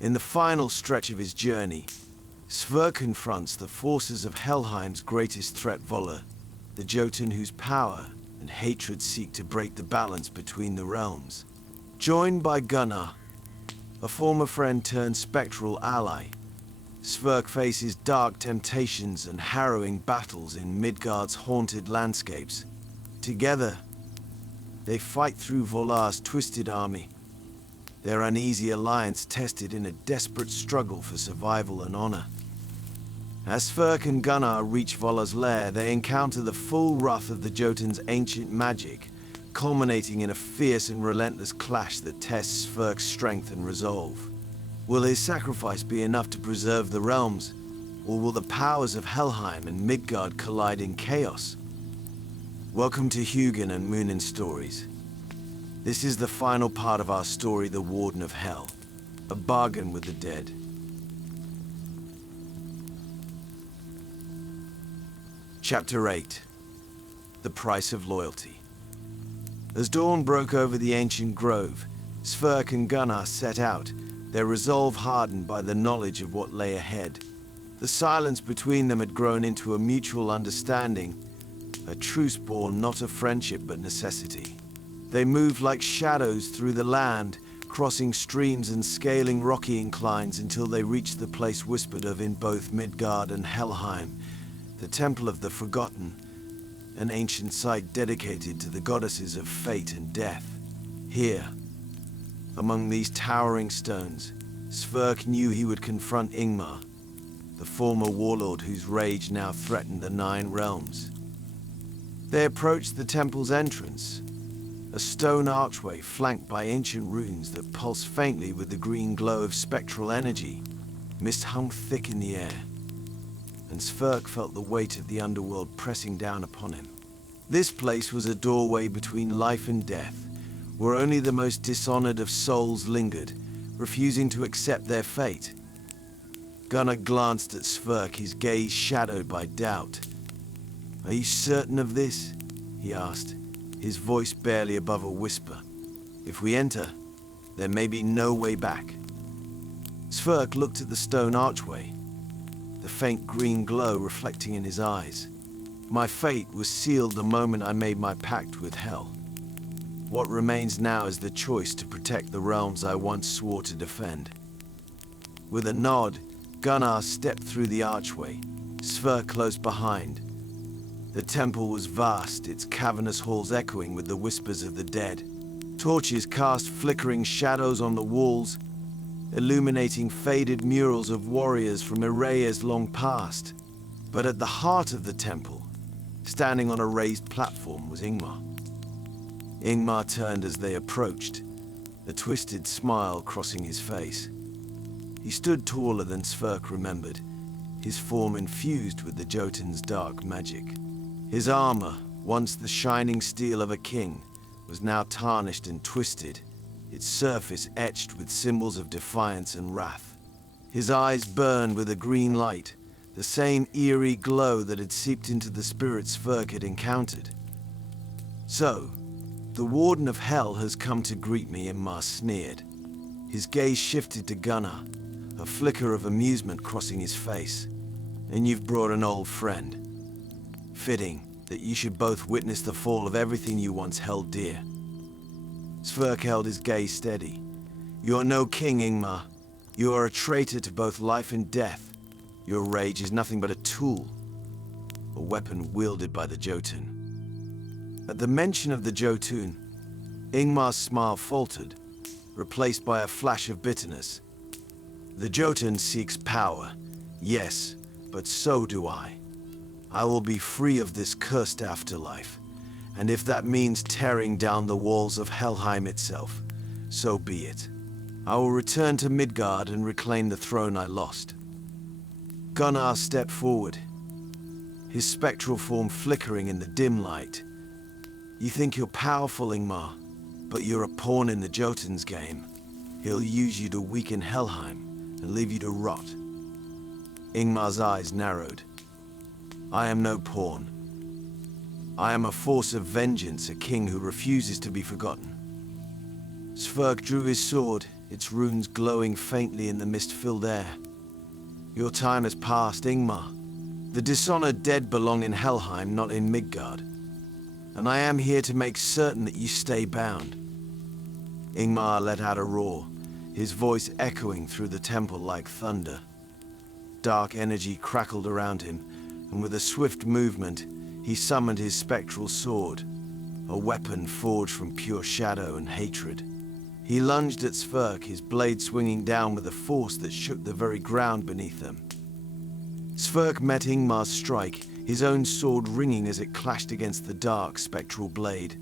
In the final stretch of his journey, Sverke confronts the forces of Helheim's greatest threat, Volarr, the Jotun whose power and hatred seek to break the balance between the realms. Joined by Gunnar, a former friend turned spectral ally, Sverke faces dark temptations and harrowing battles in Midgard's haunted landscapes. Together, they fight through Volarr's twisted army, their uneasy alliance tested in a desperate struggle for survival and honor. As Sverke and Gunnar reach Volarr's lair, they encounter the full wrath of the Jotun's ancient magic, culminating in a fierce and relentless clash that tests Sverke's strength and resolve. Will his sacrifice be enough to preserve the realms, or will the powers of Helheim and Midgard collide in chaos? Welcome to Hugin and Munin Stories. This is the final part of our story, The Warden of Hel, a bargain with the dead. Chapter 8. The Price of Loyalty. As dawn broke over the ancient grove, Sverke and Gunnar set out, their resolve hardened by the knowledge of what lay ahead. The silence between them had grown into a mutual understanding, a truce born not of friendship but necessity. They moved like shadows through the land, crossing streams and scaling rocky inclines until they reached the place whispered of in both Midgard and Helheim, the Temple of the Forgotten, an ancient site dedicated to the goddesses of fate and death. Here, among these towering stones, Sverke knew he would confront Ingmar, the former warlord whose rage now threatened the 9 realms. They approached the temple's entrance, a stone archway flanked by ancient runes that pulsed faintly with the green glow of spectral energy. Mist hung thick in the air, and Sverke felt the weight of the underworld pressing down upon him. This place was a doorway between life and death, where only the most dishonored of souls lingered, refusing to accept their fate. Gunnar glanced at Sverke, his gaze shadowed by doubt. "Are you certain of this?" he asked, his voice barely above a whisper. "If we enter, there may be no way back." Sverke looked at the stone archway, the faint green glow reflecting in his eyes. "My fate was sealed the moment I made my pact with Hel. What remains now is the choice to protect the realms I once swore to defend." With a nod, Gunnar stepped through the archway, Sverke close behind. The temple was vast, its cavernous halls echoing with the whispers of the dead. Torches cast flickering shadows on the walls, illuminating faded murals of warriors from eras long past. But at the heart of the temple, standing on a raised platform, was Ingmar. Ingmar turned as they approached, a twisted smile crossing his face. He stood taller than Sverke remembered, his form infused with the Jotun's dark magic. His armor, once the shining steel of a king, was now tarnished and twisted, its surface etched with symbols of defiance and wrath. His eyes burned with a green light, the same eerie glow that had seeped into the spirit Sverke had encountered. "So, the Warden of Hel has come to greet me," Ingmar sneered. His gaze shifted to Gunnar, a flicker of amusement crossing his face. "And you've brought an old friend. Fitting that you should both witness the fall of everything you once held dear." Sverke held his gaze steady. "You are no king, Ingmar. You are a traitor to both life and death. Your rage is nothing but a tool, a weapon wielded by the Jotun." At the mention of the Jotun, Ingmar's smile faltered, replaced by a flash of bitterness. "The Jotun seeks power, yes, but so do I. I will be free of this cursed afterlife, and if that means tearing down the walls of Helheim itself, so be it. I will return to Midgard and reclaim the throne I lost." Gunnar stepped forward, his spectral form flickering in the dim light. "You think you're powerful, Ingmar, but you're a pawn in the Jotun's game. He'll use you to weaken Helheim and leave you to rot." Ingmar's eyes narrowed. "I am no pawn. I am a force of vengeance, a king who refuses to be forgotten." Sverke drew his sword, its runes glowing faintly in the mist-filled air. Your time has passed, Ingmar. The dishonored dead belong in Helheim, not in Midgard. And I am here to make certain that you stay bound. Ingmar let out a roar, his voice echoing through the temple like thunder. Dark energy crackled around him, and with a swift movement, he summoned his spectral sword, a weapon forged from pure shadow and hatred. He lunged at Sverke, his blade swinging down with a force that shook the very ground beneath them. Sverke met Ingmar's strike, his own sword ringing as it clashed against the dark, spectral blade.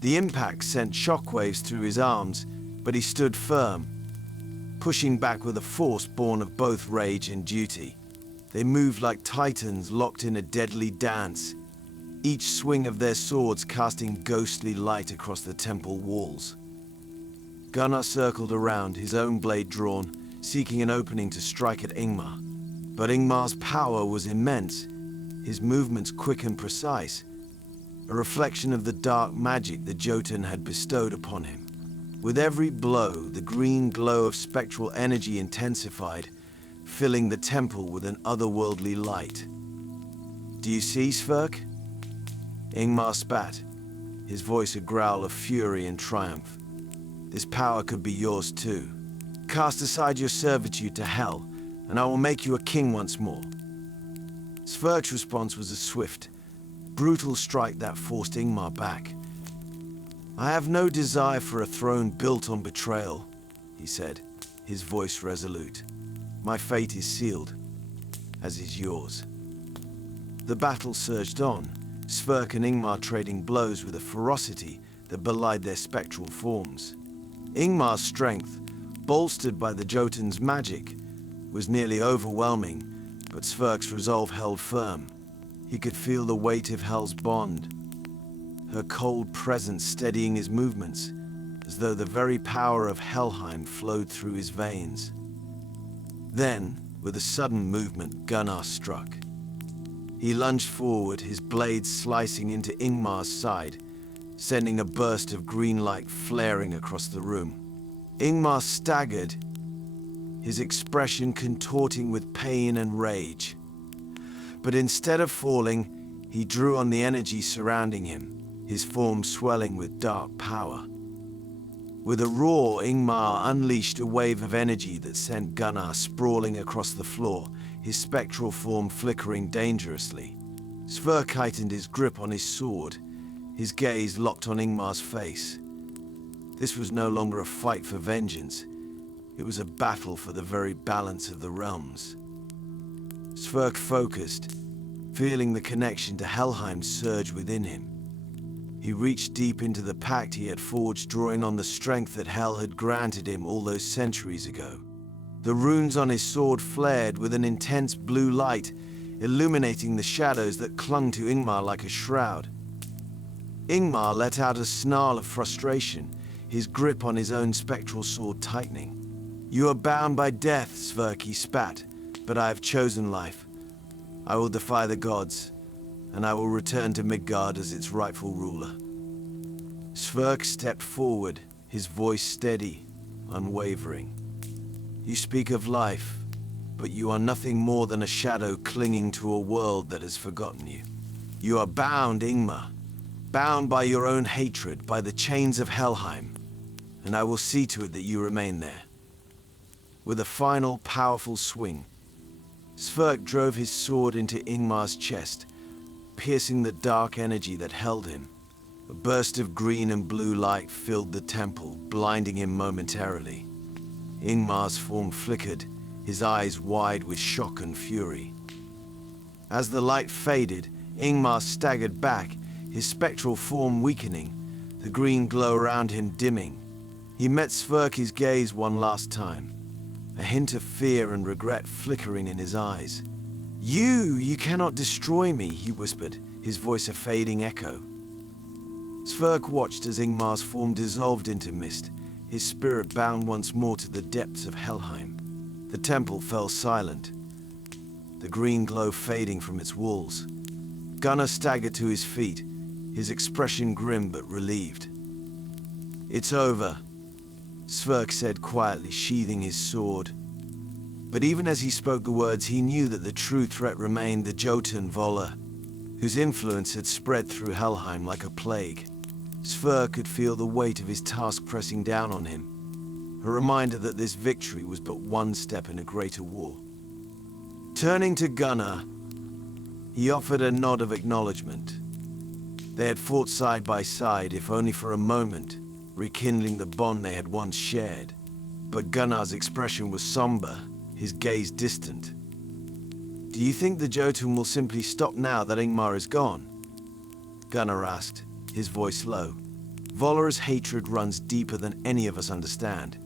The impact sent shockwaves through his arms, but he stood firm, pushing back with a force born of both rage and duty. They moved like titans locked in a deadly dance, each swing of their swords casting ghostly light across the temple walls. Gunnar circled around, his own blade drawn, seeking an opening to strike at Ingmar. But Ingmar's power was immense, his movements quick and precise, a reflection of the dark magic the Jotun had bestowed upon him. With every blow, the green glow of spectral energy intensified, filling the temple with an otherworldly light. Do you see, Sverke? Ingmar spat, his voice a growl of fury and triumph. This power could be yours too. Cast aside your servitude to Hel, and I will make you a king once more. Sverke's response was a swift, brutal strike that forced Ingmar back. I have no desire for a throne built on betrayal, he said, his voice resolute. My fate is sealed, as is yours. The battle surged on, Sverke and Ingmar trading blows with a ferocity that belied their spectral forms. Ingmar's strength, bolstered by the Jotun's magic, was nearly overwhelming, but Sverke's resolve held firm. He could feel the weight of Hel's bond, her cold presence steadying his movements, as though the very power of Helheim flowed through his veins. Then, with a sudden movement, Gunnar struck. He lunged forward, his blade slicing into Ingmar's side, sending a burst of green light flaring across the room. Ingmar staggered, his expression contorting with pain and rage. But instead of falling, he drew on the energy surrounding him, his form swelling with dark power. With a roar, Ingmar unleashed a wave of energy that sent Gunnar sprawling across the floor, his spectral form flickering dangerously. Sverke tightened his grip on his sword, his gaze locked on Ingmar's face. This was no longer a fight for vengeance. It was a battle for the very balance of the realms. Sverke focused, feeling the connection to Helheim surge within him. He reached deep into the pact he had forged, drawing on the strength that Hel had granted him all those centuries ago. The runes on his sword flared with an intense blue light, illuminating the shadows that clung to Ingmar like a shroud. Ingmar let out a snarl of frustration, his grip on his own spectral sword tightening. You are bound by death, Sverke spat, but I have chosen life. I will defy the gods, and I will return to Midgard as its rightful ruler. Sverke stepped forward, his voice steady, unwavering. You speak of life, but you are nothing more than a shadow clinging to a world that has forgotten you. You are bound, Ingmar, bound by your own hatred, by the chains of Helheim, and I will see to it that you remain there. With a final, powerful swing, Sverke drove his sword into Ingmar's chest, piercing the dark energy that held him. A burst of green and blue light filled the temple, blinding him momentarily. Ingmar's form flickered, his eyes wide with shock and fury. As the light faded, Ingmar staggered back, his spectral form weakening, the green glow around him dimming. He met Sverke's gaze one last time, a hint of fear and regret flickering in his eyes. You cannot destroy me, he whispered, his voice a fading echo. Sverke watched as Ingmar's form dissolved into mist, his spirit bound once more to the depths of Helheim. The temple fell silent, the green glow fading from its walls. Gunnar staggered to his feet, his expression grim but relieved. It's over, Sverke said quietly, sheathing his sword. But even as he spoke the words, he knew that the true threat remained the Jotun Volarr, whose influence had spread through Helheim like a plague. Sverke could feel the weight of his task pressing down on him, a reminder that this victory was but one step in a greater war. Turning to Gunnar, he offered a nod of acknowledgement. They had fought side by side, if only for a moment, rekindling the bond they had once shared. But Gunnar's expression was somber, his gaze distant. "Do you think the Jotun will simply stop now that Ingmar is gone?" Gunnar asked, his voice low. "Volarr's hatred runs deeper than any of us understand."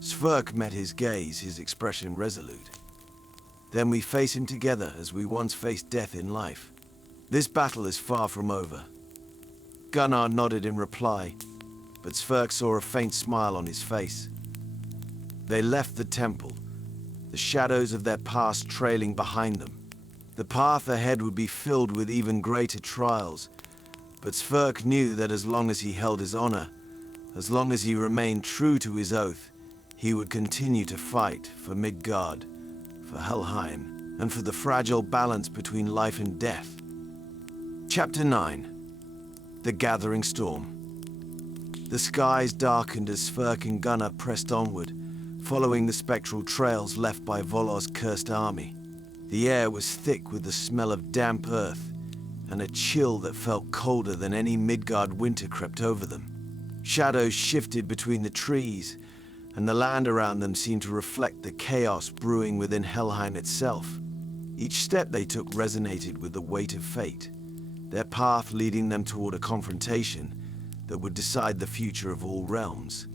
Sverke met his gaze, his expression resolute. "Then we face him together as we once faced death in life. This battle is far from over." Gunnar nodded in reply, but Sverke saw a faint smile on his face. They left the temple, the shadows of their past trailing behind them. The path ahead would be filled with even greater trials, but Sverke knew that as long as he held his honor, as long as he remained true to his oath, he would continue to fight for Midgard, for Helheim, and for the fragile balance between life and death. Chapter 9. The Gathering Storm. The skies darkened as Sverke and Gunnar pressed onward, following the spectral trails left by Volarr's cursed army. The air was thick with the smell of damp earth, and a chill that felt colder than any Midgard winter crept over them. Shadows shifted between the trees, and the land around them seemed to reflect the chaos brewing within Helheim itself. Each step they took resonated with the weight of fate, their path leading them toward a confrontation that would decide the future of all realms.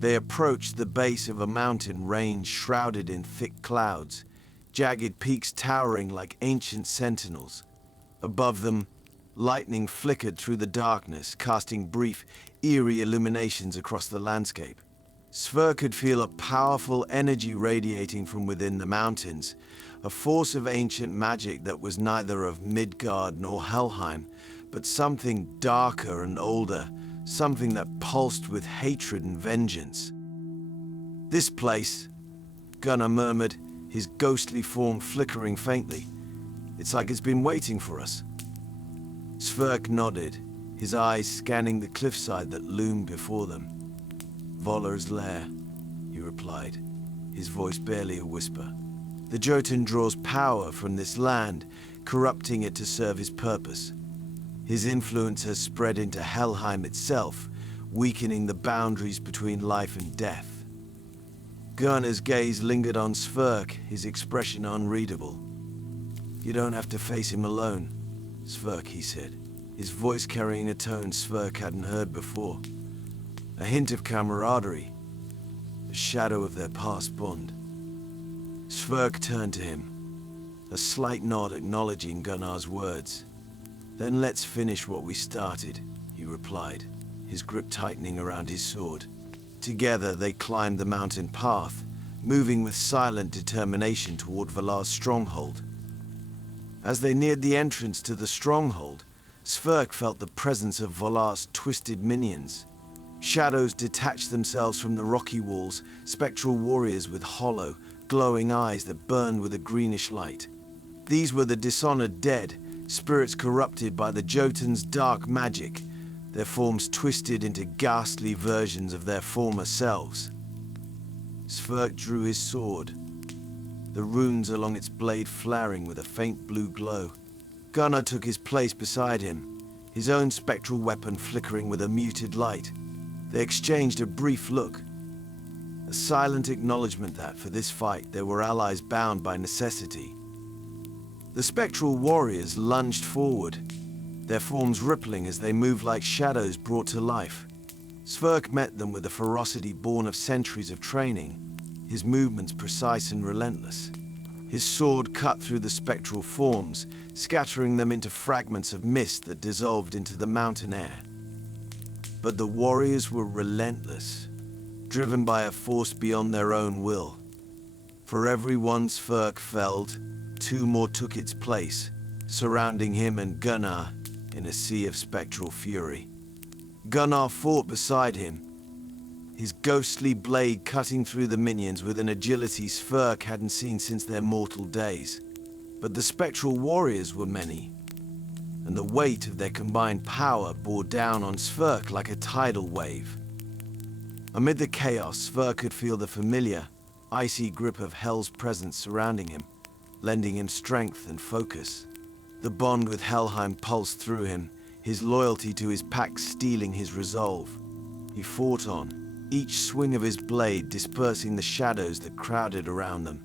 They approached the base of a mountain range shrouded in thick clouds, jagged peaks towering like ancient sentinels. Above them, lightning flickered through the darkness, casting brief, eerie illuminations across the landscape. Sverke could feel a powerful energy radiating from within the mountains, a force of ancient magic that was neither of Midgard nor Helheim, but something darker and older, something that pulsed with hatred and vengeance. "This place," Gunnar murmured, his ghostly form flickering faintly. "It's like it's been waiting for us." Sverke nodded, his eyes scanning the cliffside that loomed before them. "Volarr's lair," he replied, his voice barely a whisper. "The Jotun draws power from this land, corrupting it to serve his purpose. His influence has spread into Helheim itself, weakening the boundaries between life and death." Gunnar's gaze lingered on Sverke, his expression unreadable. "You don't have to face him alone, Sverke," he said, his voice carrying a tone Sverke hadn't heard before. A hint of camaraderie, a shadow of their past bond. Sverke turned to him, a slight nod acknowledging Gunnar's words. "Then let's finish what we started," he replied, his grip tightening around his sword. Together they climbed the mountain path, moving with silent determination toward Volarr's stronghold. As they neared the entrance to the stronghold, Sverke felt the presence of Volarr's twisted minions. Shadows detached themselves from the rocky walls, spectral warriors with hollow, glowing eyes that burned with a greenish light. These were the dishonored dead, spirits corrupted by the Jotun's dark magic, their forms twisted into ghastly versions of their former selves. Sverke drew his sword, the runes along its blade flaring with a faint blue glow. Gunnar took his place beside him, his own spectral weapon flickering with a muted light. They exchanged a brief look, a silent acknowledgement that, for this fight, they were allies bound by necessity. The spectral warriors lunged forward, their forms rippling as they moved like shadows brought to life. Sverke met them with a ferocity born of centuries of training, his movements precise and relentless. His sword cut through the spectral forms, scattering them into fragments of mist that dissolved into the mountain air. But the warriors were relentless, driven by a force beyond their own will. For every one Sverke felled, two more took its place, surrounding him and Gunnar in a sea of spectral fury. Gunnar fought beside him, his ghostly blade cutting through the minions with an agility Sverke hadn't seen since their mortal days. But the spectral warriors were many, and the weight of their combined power bore down on Sverke like a tidal wave. Amid the chaos, Sverke could feel the familiar, icy grip of Hel's presence surrounding him, lending him strength and focus. The bond with Helheim pulsed through him, his loyalty to his pact steeling his resolve. He fought on, each swing of his blade dispersing the shadows that crowded around them.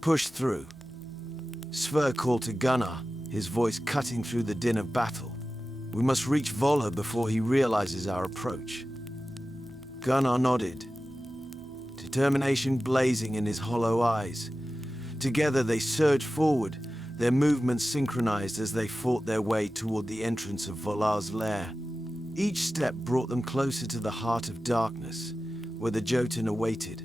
Pushed through, Sverke called to Gunnar, his voice cutting through the din of battle. We must reach Volarr before he realizes our approach. Gunnar nodded, determination blazing in his hollow eyes. Together they surged forward, their movements synchronized as they fought their way toward the entrance of Volarr's lair. Each step brought them closer to the heart of darkness, where the Jotun awaited.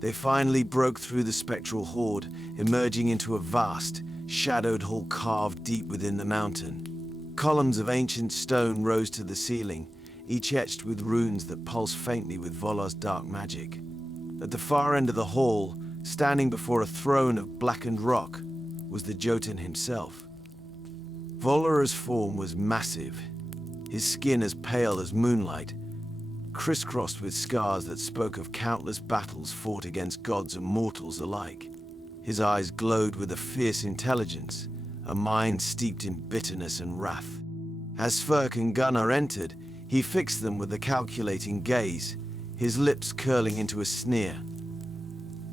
They finally broke through the spectral horde, emerging into a vast, shadowed hall carved deep within the mountain. Columns of ancient stone rose to the ceiling, each etched with runes that pulsed faintly with Volarr's dark magic. At the far end of the hall, standing before a throne of blackened rock, was the Jotun himself. Volarr's form was massive, his skin as pale as moonlight, crisscrossed with scars that spoke of countless battles fought against gods and mortals alike. His eyes glowed with a fierce intelligence, a mind steeped in bitterness and wrath. As Sverke and Gunnar entered, he fixed them with a calculating gaze, his lips curling into a sneer.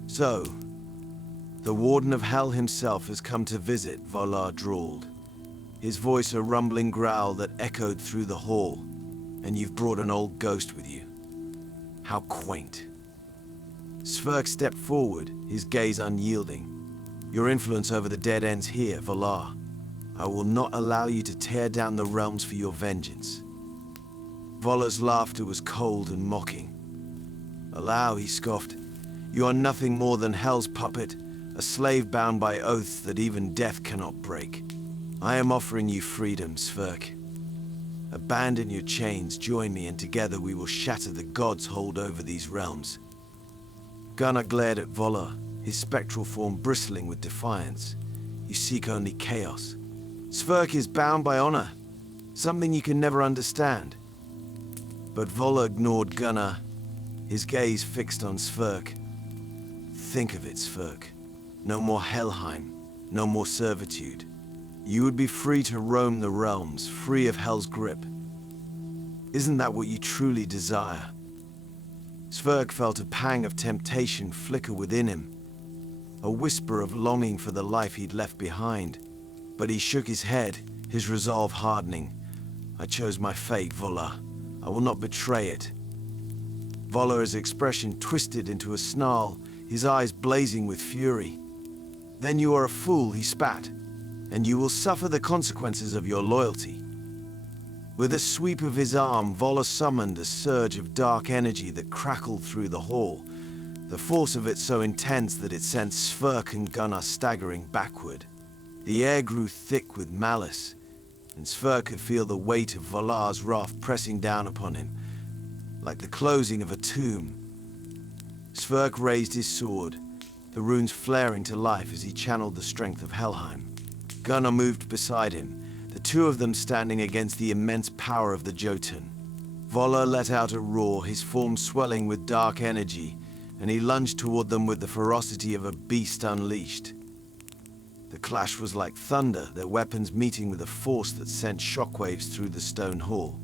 "So, the Warden of Hel himself has come to visit," Volarr drawled, his voice a rumbling growl that echoed through the hall. "And you've brought an old ghost with you. How quaint." Sverke stepped forward, his gaze unyielding. "Your influence over the dead ends here, Volarr. I will not allow you to tear down the realms for your vengeance." Volarr's laughter was cold and mocking. "Allow," he scoffed. "You are nothing more than Hel's puppet, a slave bound by oaths that even death cannot break. I am offering you freedom, Sverke. Abandon your chains, join me, and together we will shatter the gods' hold over these realms." Gunnar glared at Volarr, his spectral form bristling with defiance. "You seek only chaos. Sverke is bound by honor, something you can never understand." But Volarr ignored Gunnar, his gaze fixed on Sverke. "Think of it, Sverke. No more Helheim, no more servitude. You would be free to roam the realms, free of Hel's grip. Isn't that what you truly desire?" Sverke felt a pang of temptation flicker within him, a whisper of longing for the life he'd left behind. But he shook his head, his resolve hardening. "I chose my fate, Volarr. I will not betray it." Volarr's expression twisted into a snarl, his eyes blazing with fury. "Then you are a fool," he spat, "and you will suffer the consequences of your loyalty." With a sweep of his arm, Volarr summoned a surge of dark energy that crackled through the hall, the force of it so intense that it sent Sverke and Gunnar staggering backward. The air grew thick with malice, and Sverke could feel the weight of Volarr's wrath pressing down upon him, like the closing of a tomb. Sverke raised his sword, the runes flaring to life as he channeled the strength of Helheim. Gunnar moved beside him, the two of them standing against the immense power of the Jotun. Volarr let out a roar, his form swelling with dark energy, and he lunged toward them with the ferocity of a beast unleashed. The clash was like thunder, their weapons meeting with a force that sent shockwaves through the stone hall.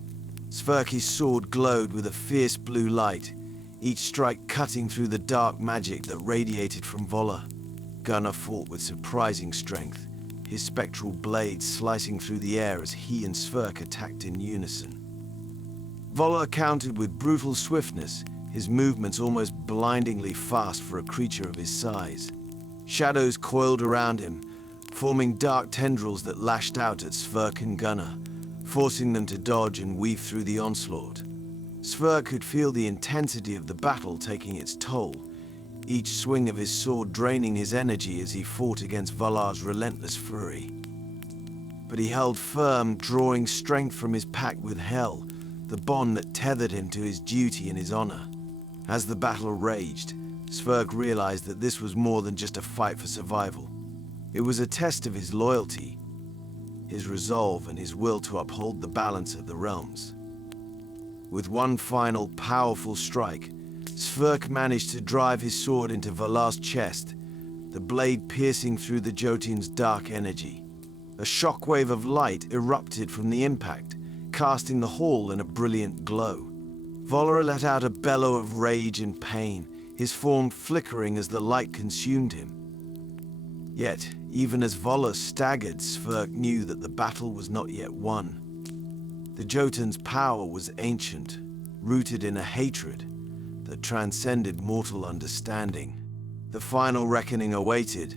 Sverke's sword glowed with a fierce blue light, each strike cutting through the dark magic that radiated from Volarr. Gunnar fought with surprising strength, his spectral blade slicing through the air as he and Sverke attacked in unison. Volarr countered with brutal swiftness, his movements almost blindingly fast for a creature of his size. Shadows coiled around him, forming dark tendrils that lashed out at Sverke and Gunnar, forcing them to dodge and weave through the onslaught. Sverke could feel the intensity of the battle taking its toll, each swing of his sword draining his energy as he fought against Volarr's relentless fury. But he held firm, drawing strength from his pact with Hel, the bond that tethered him to his duty and his honor. As the battle raged, Sverke realized that this was more than just a fight for survival. It was a test of his loyalty, his resolve, and his will to uphold the balance of the realms. With one final powerful strike, Sverke managed to drive his sword into Volarr's chest, the blade piercing through the Jotun's dark energy. A shockwave of light erupted from the impact, casting the hall in a brilliant glow. Volarr let out a bellow of rage and pain, his form flickering as the light consumed him. Yet, even as Volarr staggered, Sverke knew that the battle was not yet won. The Jotun's power was ancient, rooted in a hatred that transcended mortal understanding. The final reckoning awaited,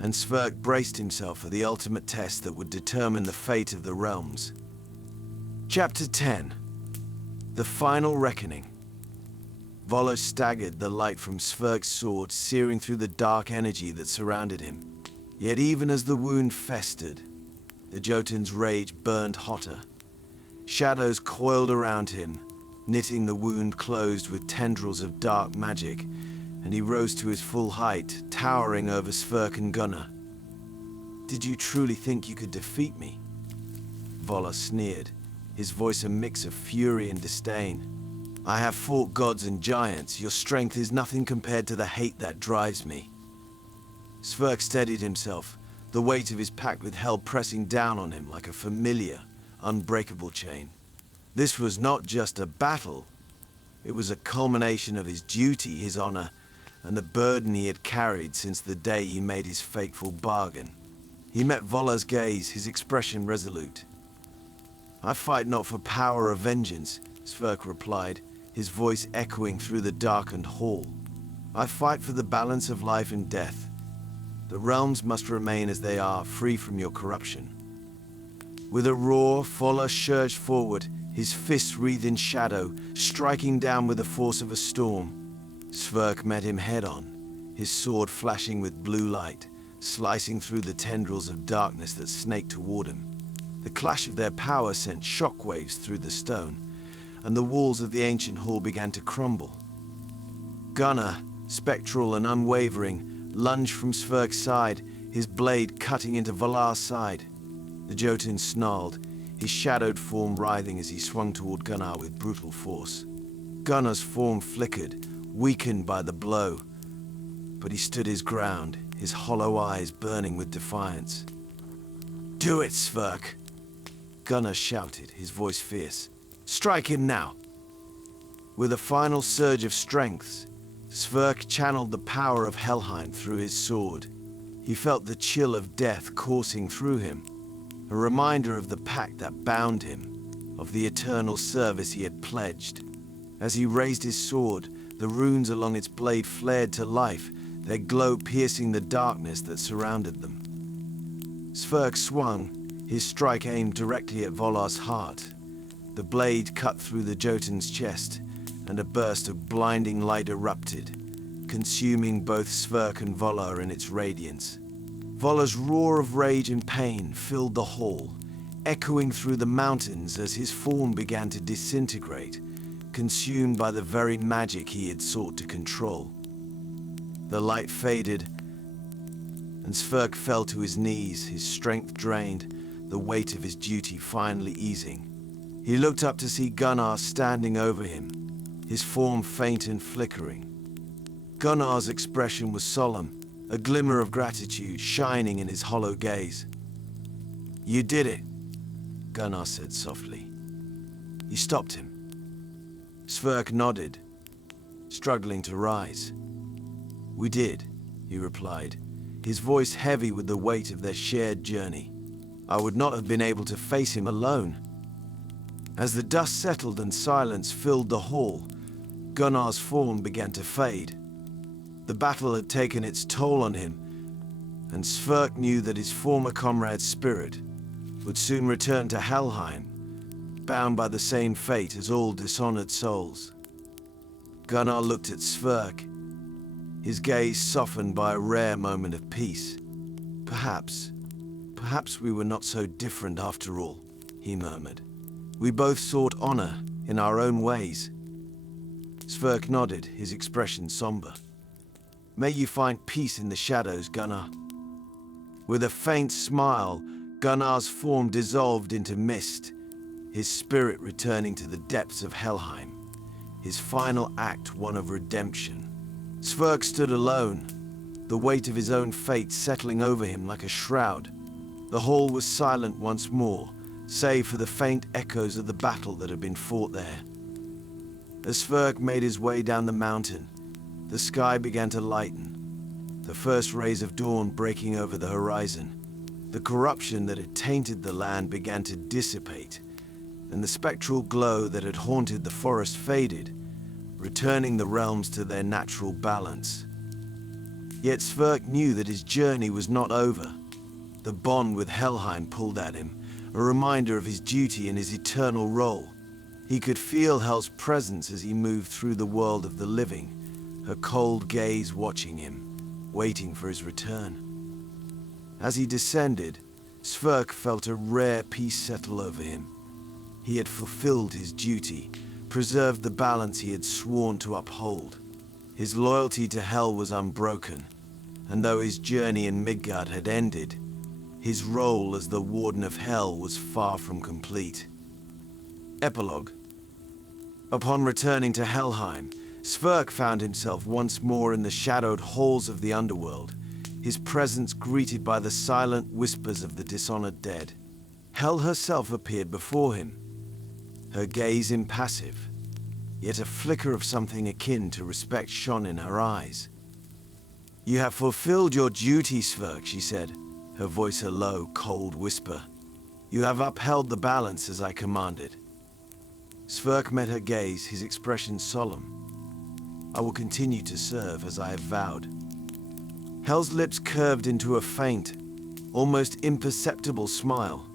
and Sverke braced himself for the ultimate test that would determine the fate of the realms. Chapter 10. The Final Reckoning. Volarr staggered, the light from Sverke's sword searing through the dark energy that surrounded him. Yet even as the wound festered, the Jotun's rage burned hotter. Shadows coiled around him, knitting the wound closed with tendrils of dark magic, and he rose to his full height, towering over Sverke and Gunnar. "Did you truly think you could defeat me?" Volarr sneered, his voice a mix of fury and disdain. "I have fought gods and giants. Your strength is nothing compared to the hate that drives me." Sverke steadied himself, the weight of his pact with Hel pressing down on him like a familiar, unbreakable chain. This was not just a battle. It was a culmination of his duty, his honor, and the burden he had carried since the day he made his fateful bargain. He met Volarr's gaze, his expression resolute. "I fight not for power or vengeance," Sverke replied, his voice echoing through the darkened hall. "I fight for the balance of life and death. The realms must remain as they are, free from your corruption." With a roar, Volarr surged forward, his fists wreathed in shadow, striking down with the force of a storm. Sverke met him head-on, his sword flashing with blue light, slicing through the tendrils of darkness that snaked toward him. The clash of their power sent shockwaves through the stone, and the walls of the ancient hall began to crumble. Gunnar, spectral and unwavering, lunged from Sverke's side, his blade cutting into Volarr's side. The Jotun snarled, his shadowed form writhing as he swung toward Gunnar with brutal force. Gunnar's form flickered, weakened by the blow, but he stood his ground, his hollow eyes burning with defiance. "Do it, Sverke!" Gunnar shouted, his voice fierce. "Strike him now!" With a final surge of strength, Sverke channeled the power of Helheim through his sword. He felt the chill of death coursing through him, a reminder of the pact that bound him, of the eternal service he had pledged. As he raised his sword, the runes along its blade flared to life, their glow piercing the darkness that surrounded them. Sverke swung, his strike aimed directly at Volarr's heart. The blade cut through the Jotun's chest, and a burst of blinding light erupted, consuming both Sverke and Volarr in its radiance. Volarr's roar of rage and pain filled the hall, echoing through the mountains as his form began to disintegrate, consumed by the very magic he had sought to control. The light faded, and Sverke fell to his knees, his strength drained, the weight of his duty finally easing. He looked up to see Gunnar standing over him, his form faint and flickering. Gunnar's expression was solemn, a glimmer of gratitude shining in his hollow gaze. "You did it," Gunnar said softly. "You stopped him." Sverke nodded, struggling to rise. "We did," he replied, his voice heavy with the weight of their shared journey. "I would not have been able to face him alone." As the dust settled and silence filled the hall, Gunnar's form began to fade. The battle had taken its toll on him, and Sverke knew that his former comrade's spirit would soon return to Helheim, bound by the same fate as all dishonored souls. Gunnar looked at Sverke, his gaze softened by a rare moment of peace. Perhaps we were not so different after all," he murmured. "We both sought honor, in our own ways. Sverke nodded, his expression somber. May you find peace in the shadows, Gunnar. With a faint smile, Gunnar's form dissolved into mist, his spirit returning to the depths of Helheim, his final act one of redemption. Sverke stood alone, the weight of his own fate settling over him like a shroud. The hall was silent once more, save for the faint echoes of the battle that had been fought there. As Sverke made his way down the mountain, the sky began to lighten, the first rays of dawn breaking over the horizon. The corruption that had tainted the land began to dissipate, and the spectral glow that had haunted the forest faded, returning the realms to their natural balance. Yet Sverke knew that his journey was not over. The bond with Helheim pulled at him, a reminder of his duty and his eternal role. He could feel Hel's presence as he moved through the world of the living, her cold gaze watching him, waiting for his return. As he descended, Sverke felt a rare peace settle over him. He had fulfilled his duty, preserved the balance he had sworn to uphold. His loyalty to Hel was unbroken, and though his journey in Midgard had ended, his role as the Warden of Hel was far from complete. Epilogue. Upon returning to Helheim, Sverke found himself once more in the shadowed halls of the underworld, his presence greeted by the silent whispers of the dishonored dead. Hel herself appeared before him, her gaze impassive, yet a flicker of something akin to respect shone in her eyes. "You have fulfilled your duty, Sverke," she said, her voice a low, cold whisper. "You have upheld the balance as I commanded." Sverke met her gaze, his expression solemn. "I will continue to serve as I have vowed." Hel's lips curved into a faint, almost imperceptible smile.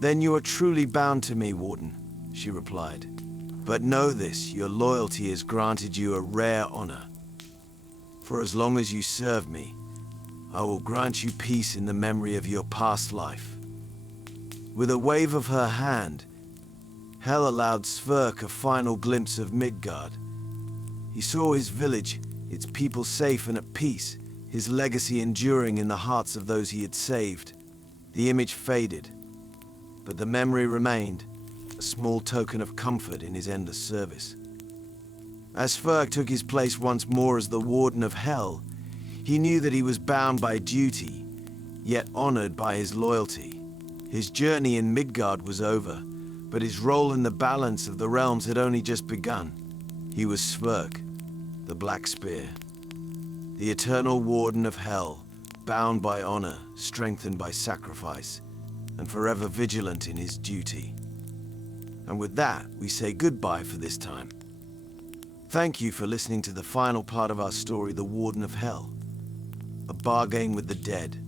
"Then you are truly bound to me, Warden," she replied. "But know this, your loyalty has granted you a rare honor. For as long as you serve me, I will grant you peace in the memory of your past life." With a wave of her hand, Hel allowed Sverke a final glimpse of Midgard. He saw his village, its people safe and at peace, his legacy enduring in the hearts of those he had saved. The image faded, but the memory remained, a small token of comfort in his endless service. As Sverke took his place once more as the Warden of Hel, he knew that he was bound by duty, yet honored by his loyalty. His journey in Midgard was over, but his role in the balance of the realms had only just begun. He was Sverke, the Black Spear, the eternal Warden of Hel, bound by honor, strengthened by sacrifice, and forever vigilant in his duty. And with that, we say goodbye for this time. Thank you for listening to the final part of our story, The Warden of Hel, a bargain with the dead.